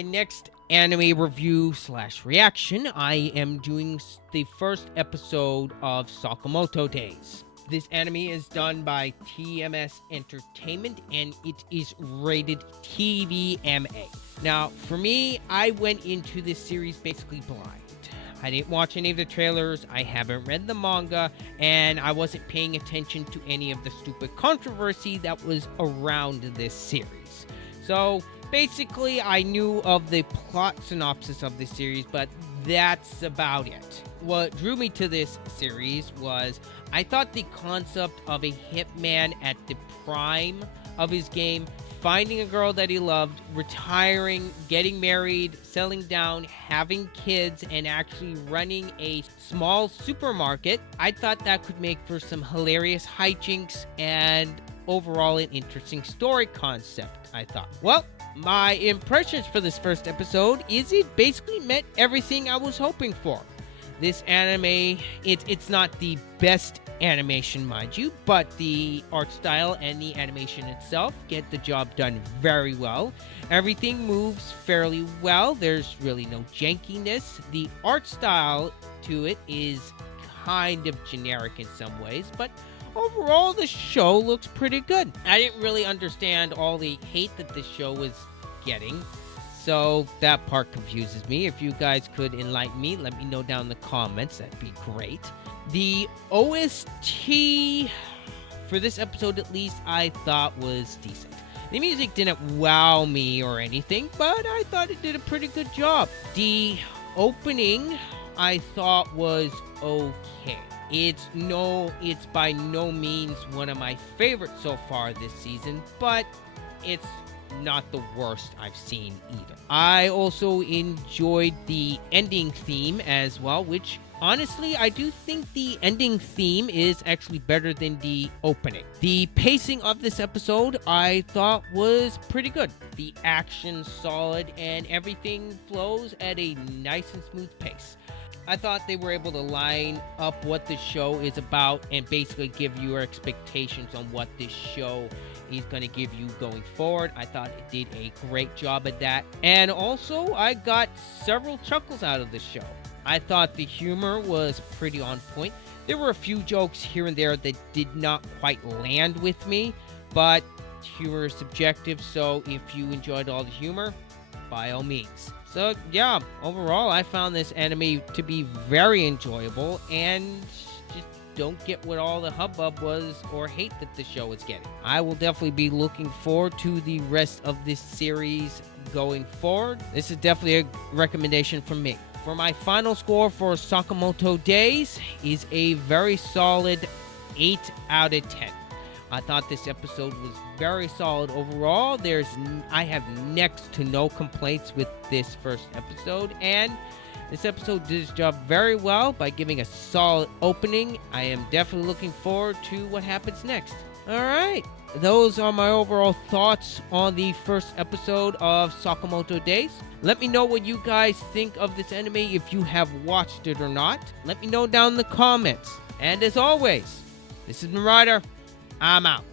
my next anime review slash reaction, I am doing the first episode of Sakamoto Days. This anime is done by TMS Entertainment and it is rated TVMA. Now, for me, I went into this series basically blind. I didn't watch any of the trailers, I haven't read the manga, and I wasn't paying attention to any of the stupid controversy that was around this series. So, basically, I knew of the plot synopsis of this series, but that's about it. What drew me to this series was I thought the concept of a hitman at the prime of his game, finding a girl that he loved, retiring, getting married, settling down, having kids, and actually running a small supermarket, I thought that could make for some hilarious hijinks and overall an interesting story concept, I thought. Well, my impressions for this first episode is it basically met everything I was hoping for. This anime, it's not the best animation, mind you, but the art style and the animation itself get the job done very well. Everything moves fairly well. There's really no jankiness. The art style to it is kind of generic in some ways, but overall the show looks pretty good. I didn't really understand all the hate that this show was getting, so that part confuses me. If you guys could enlighten me, let me know down in the comments. That'd be great. The OST for this episode, at least, I thought was decent. The music didn't wow me or anything, but I thought it did a pretty good job. The opening, I thought was okay. It's by no means one of my favorites so far this season, but it's not the worst I've seen either. I also enjoyed the ending theme as well, which honestly, I do think the ending theme is actually better than the opening. The pacing of this episode I thought was pretty good. The action solid and everything flows at a nice and smooth pace. I thought they were able to line up what the show is about and basically give you your expectations on what this show is going to give you going forward. I thought it did a great job at that. And also, I got several chuckles out of this show. I thought the humor was pretty on point. There were a few jokes here and there that did not quite land with me, but humor is subjective, so if you enjoyed all the humor, by all means. So yeah, overall, I found this anime to be very enjoyable and just don't get what all the hubbub was or hate that the show was getting. I will definitely be looking forward to the rest of this series going forward. This is definitely a recommendation from me. For my final score for Sakamoto Days is a very solid 8 out of 10. I thought this episode was very solid overall. I have next to no complaints with this first episode, and this episode did its job very well by giving a solid opening. I am definitely looking forward to what happens next. Alright, those are my overall thoughts on the first episode of Sakamoto Days. Let me know what you guys think of this anime if you have watched it or not. Let me know down in the comments. And as always, this is Marauder. I'm out.